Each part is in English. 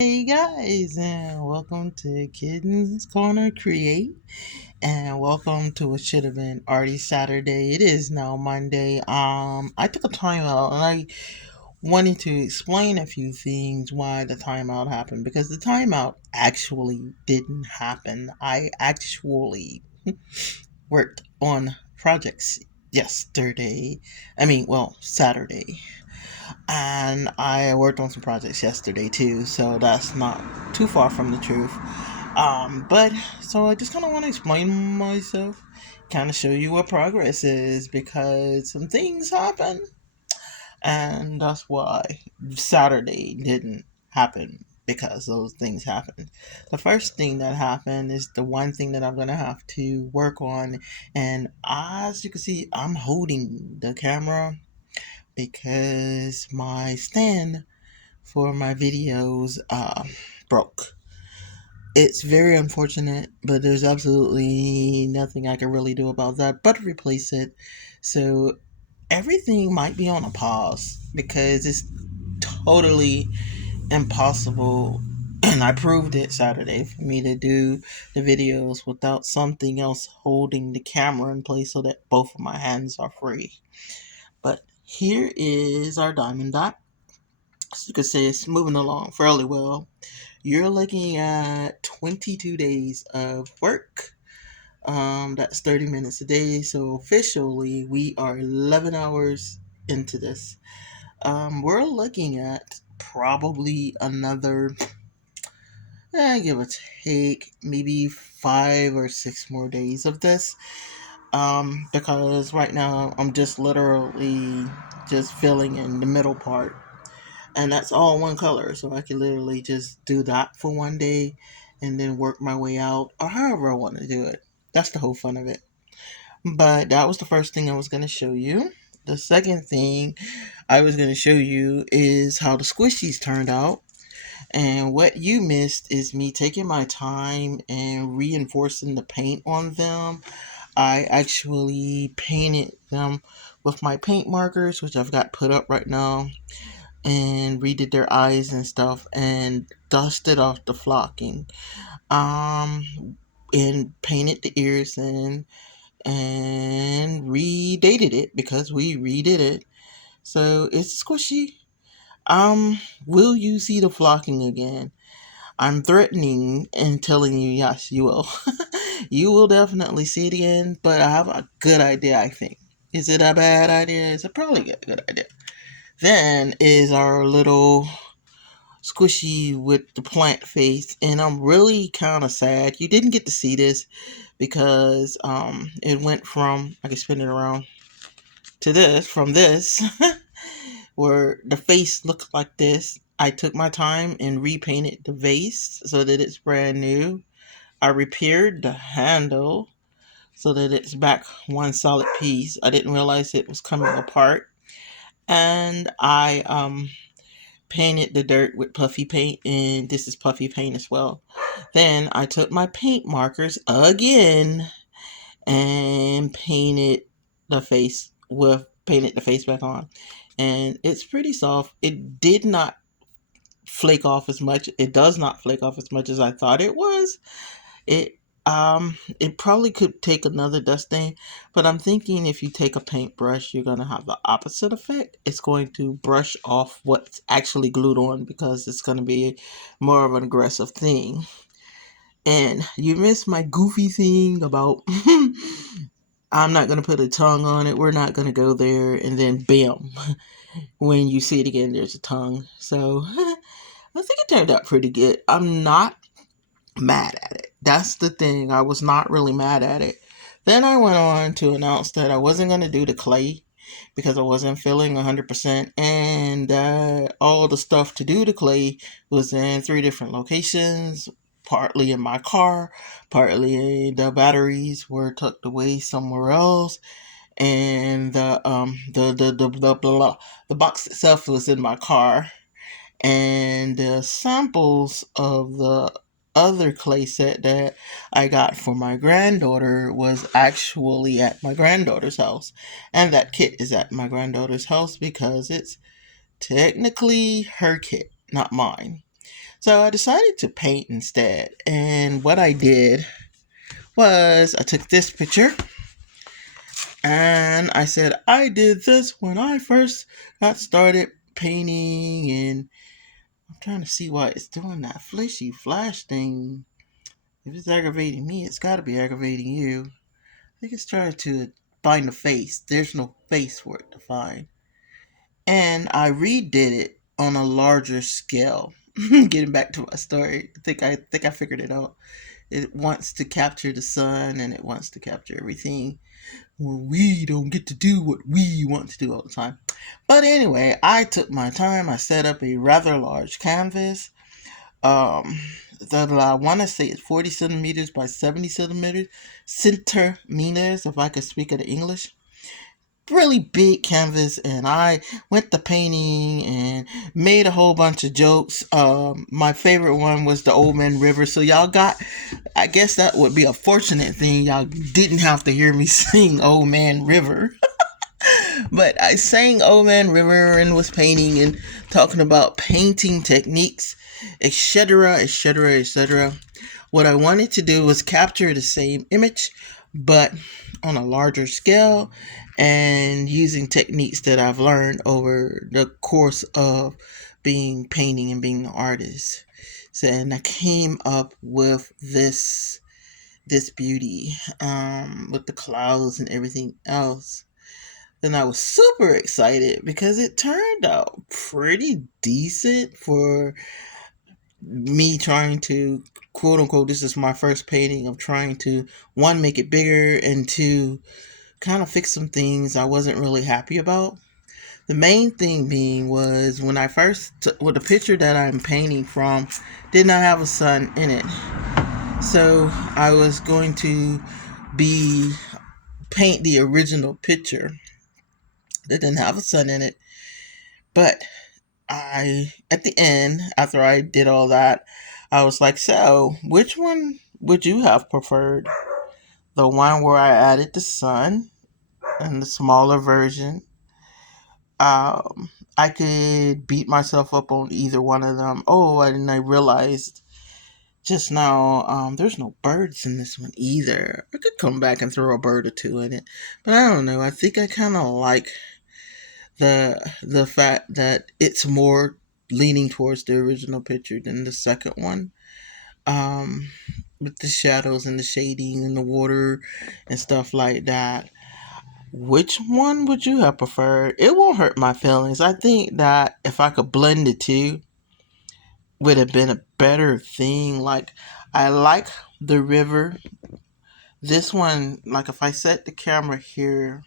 Hey guys, and welcome to Kittens Corner Create, and welcome to what should have been already Saturday. It is now Monday. I took a timeout, and I wanted to explain a few things why the timeout happened, because the timeout actually didn't happen. I actually worked on projects yesterday. Saturday. And I worked on some projects yesterday too, so that's not too far from the truth. But so I just kind of want to explain myself, kind of show you what progress is, because some things happen, and that's why Saturday didn't happen, because those things happened. The first thing that happened is the one thing that I'm gonna have to work on, and as you can see, I'm holding the camera because my stand for my videos broke. It's very unfortunate, but there's absolutely nothing I can really do about that but replace it. So everything might be on a pause because it's totally impossible. And I proved it Saturday for me to do the videos without something else holding the camera in place so that both of my hands are free. But here is our diamond dot. As you can see, it's moving along fairly well. You're looking at 22 days of work. That's 30 minutes a day. So officially, we are 11 hours into this. We're looking at probably another, give or take, maybe 5 or 6 more days of this. Because right now I'm just literally just filling in the middle part, and that's all one color, so I can literally just do that for one day and then work my way out, or however I want to do it. That's the whole fun of it. But that was the first thing I was going to show you. The second thing I was going to show you is how the squishies turned out. And what you missed is me taking my time and reinforcing the paint on them. I actually painted them with my paint markers, which I've got put up right now, and redid their eyes and stuff, and dusted off the flocking, and painted the ears in, and redated it because we redid it, so it's squishy. Will you see the flocking again? I'm threatening and telling you, yes, you will. You will definitely see it again, but I have a good idea, I think. Is it a bad idea? It's a probably a good idea. Then is our little squishy with the plant face, and I'm really kind of sad you didn't get to see this, because it went from, I can spin it around, to this, from this where the face looked like this. I took my time and repainted the vase so that it's brand new. I repaired the handle so that it's back one solid piece. I didn't realize it was coming apart, and I painted the dirt with puffy paint, and this is puffy paint as well. Then I took my paint markers again and painted the face back on, and it's pretty soft. It did not flake off as much. It does not flake off as much as I thought it was. It probably could take another dusting, but I'm thinking if you take a paintbrush, you're gonna have the opposite effect. It's going to brush off what's actually glued on, because it's gonna be more of an aggressive thing. And you missed my goofy thing about I'm not gonna put a tongue on it. We're not gonna go there, and then bam, when you see it again, there's a tongue. So I think it turned out pretty good. I'm not mad at it. That's the thing. I was not really mad at it. Then I went on to announce that I wasn't going to do the clay because I wasn't feeling 100%. And all the stuff to do the clay was in 3 different locations. Partly in my car, partly the batteries were tucked away somewhere else, and the box itself was in my car, and the samples of the other clay set that I got for my granddaughter was actually at my granddaughter's house. And that kit is at my granddaughter's house because it's technically her kit, not mine. So I decided to paint instead. And what I did was I took this picture and I said, I did this when I first got started painting. And I'm trying to see why it's doing that fleshy flash thing. If it's aggravating me, it's got to be aggravating you. I think it's trying to find the face. There's no face for it to find. And I redid it on a larger scale. Getting back to my story, I think I figured it out. It wants to capture the sun and it wants to capture everything. Well, we don't get to do what we want to do all the time. But anyway, I took my time. I set up a rather large canvas. Um, that I want to say is 40 centimeters by 70 centimeters, if I could speak of the English. Really big canvas, and I went to painting and made a whole bunch of jokes. My favorite one was the Old Man River. So y'all got, I guess that would be a fortunate thing. Y'all didn't have to hear me sing Old Man River. But I sang Old Man River and was painting and talking about painting techniques, etc., etc., etc. What I wanted to do was capture the same image, but on a larger scale and using techniques that I've learned over the course of being painting and being an artist. So, and I came up with this beauty with the clouds and everything else. Then I was super excited because it turned out pretty decent for me trying to, quote unquote, this is my first painting of trying to, one, make it bigger, and two, kind of fix some things I wasn't really happy about. The main thing being was when I first with the picture that I'm painting from did not have a sun in it. So I was going to be paint the original picture that didn't have a sun in it. But I, at the end, after I did all that, I was like, so which one would you have preferred? The one where I added the sun and the smaller version. Um, I could beat myself up on either one of them. Oh, and I realized just now, there's no birds in this one either. I could come back and throw a bird or two in it, but I don't know. I think I kind of like the fact that it's more leaning towards the original picture than the second one. Um, with the shadows and the shading and the water and stuff like that. Which one would you have preferred? It won't hurt my feelings. I think that if I could blend the two, would have been a better thing. Like, I like the river. This one, like if I set the camera here,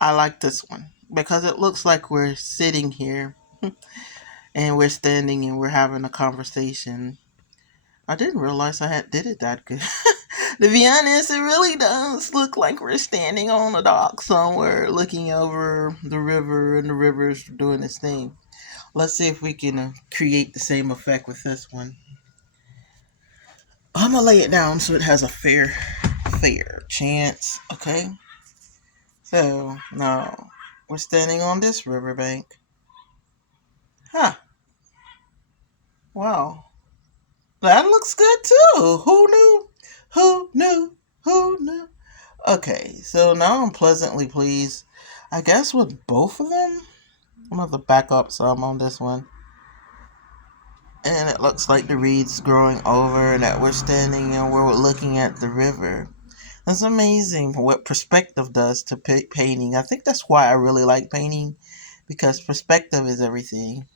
I like this one because it looks like we're sitting here and we're standing and we're having a conversation. I didn't realize I had did it that good. To be honest, it really does look like we're standing on a dock somewhere looking over the river and the river's doing its thing. Let's see if we can create the same effect with this one. I'm gonna lay it down so it has a fair chance, okay? So now we're standing on this riverbank. Huh, wow. That looks good too. Who knew? Who knew? Who knew? Okay, so now I'm pleasantly pleased. I guess with both of them, I'm gonna have to back up some on this one. And it looks like the reeds growing over that we're standing and we're looking at the river. It's amazing what perspective does to painting. I think that's why I really like painting because perspective is everything.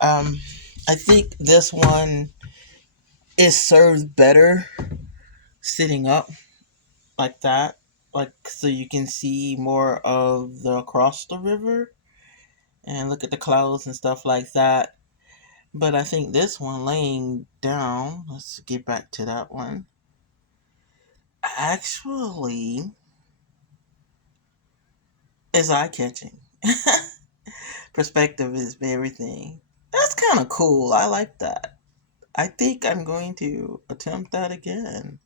Um, I think this one is served better sitting up like that, like so you can see more of the across the river and look at the clouds and stuff like that. But I think this one laying down, let's get back to that one, actually is eye catching. Perspective is everything. That's kind of cool. I like that. I think I'm going to attempt that again.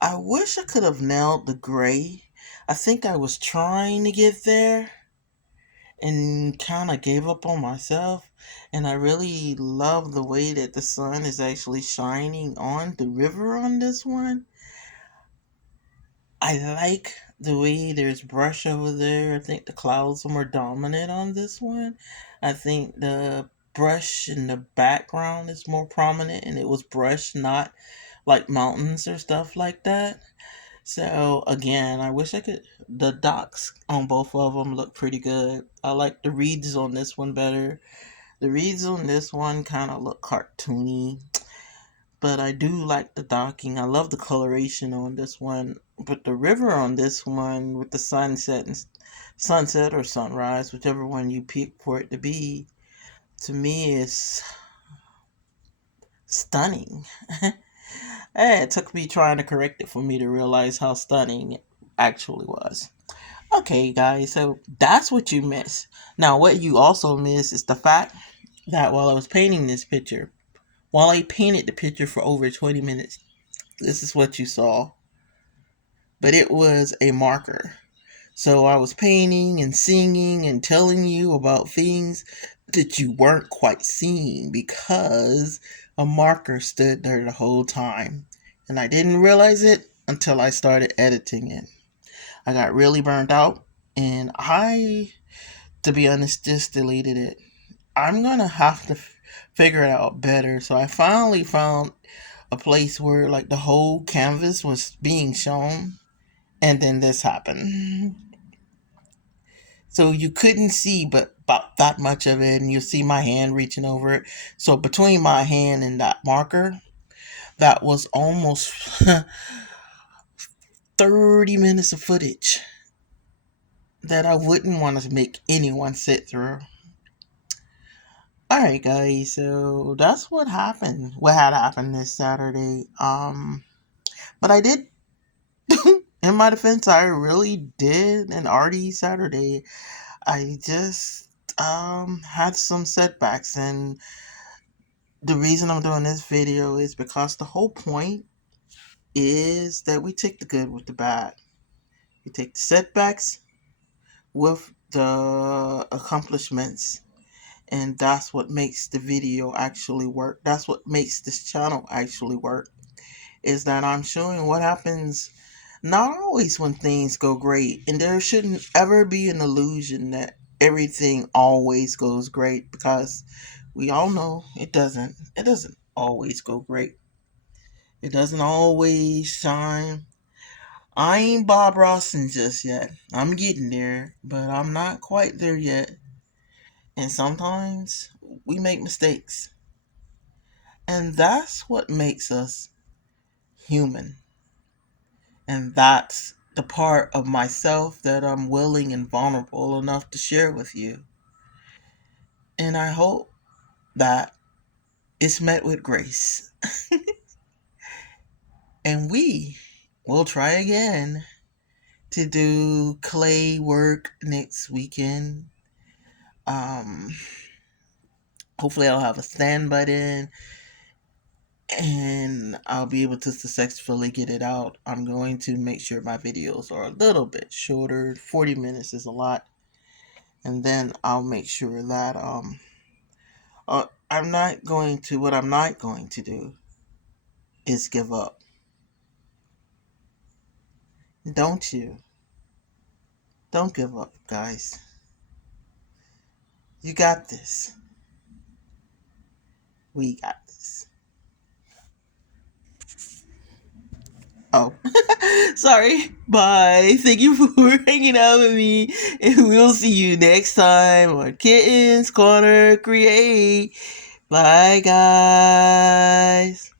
I wish I could have nailed the gray. I think I was trying to get there and kind of gave up on myself. And I really love the way that the sun is actually shining on the river on this one. I like the way there's brush over there. I think the clouds are more dominant on this one. I think the brush in the background is more prominent, and it was brush, not like mountains or stuff like that. So again, I wish I could. The docs on both of them look pretty good. I like the reeds on this one better. The reeds on this one kind of look cartoony, but I do like the docking. I love the coloration on this one. But the river on this one with the sunset or sunrise, whichever one you pick for it to be, to me is stunning. It took me trying to correct it for me to realize how stunning it actually was. Okay, guys, so that's what you miss. Now, what you also miss is the fact that while I was painting this picture, while I painted the picture for over 20 minutes, this is what you saw. But it was a marker. So I was painting and singing and telling you about things that you weren't quite seeing because a marker stood there the whole time. And I didn't realize it until I started editing it. I got really burnt out, and I, to be honest, just deleted it. I'm gonna have to figure it out better. So I finally found a place where like the whole canvas was being shown, and then this happened. So you couldn't see but about that much of it, and you'll see my hand reaching over it. So between my hand and that marker, that was almost 30 minutes of footage that I wouldn't want to make anyone sit through. Alright guys, so that's what happened. What had happened this Saturday. But I did in my defense, I really did an arty Saturday. I just had some setbacks, and the reason I'm doing this video is because the whole point is that we take the good with the bad. We take the setbacks with the accomplishments, and that's what makes the video actually work. That's what makes this channel actually work, is that I'm showing what happens not always when things go great, and there shouldn't ever be an illusion that everything always goes great, because we all know it doesn't always go great. It doesn't always shine. I ain't Bob Rossing just yet. I'm getting there, but I'm not quite there yet. And sometimes we make mistakes. And that's what makes us human. And that's the part of myself that I'm willing and vulnerable enough to share with you. And I hope that it's met with grace. And we will try again to do clay work next weekend. Um, Hopefully I'll have a stand by then, and I'll be able to successfully get it out. I'm going to make sure my videos are a little bit shorter. 40 minutes is a lot. And then I'll make sure that I'm not going to, what I'm not going to do is give up. Don't you? Don't give up, guys. You got this. We got this. Oh, sorry. Bye. Thank you for hanging out with me. And we'll see you next time on Kittens Corner Create. Bye, guys.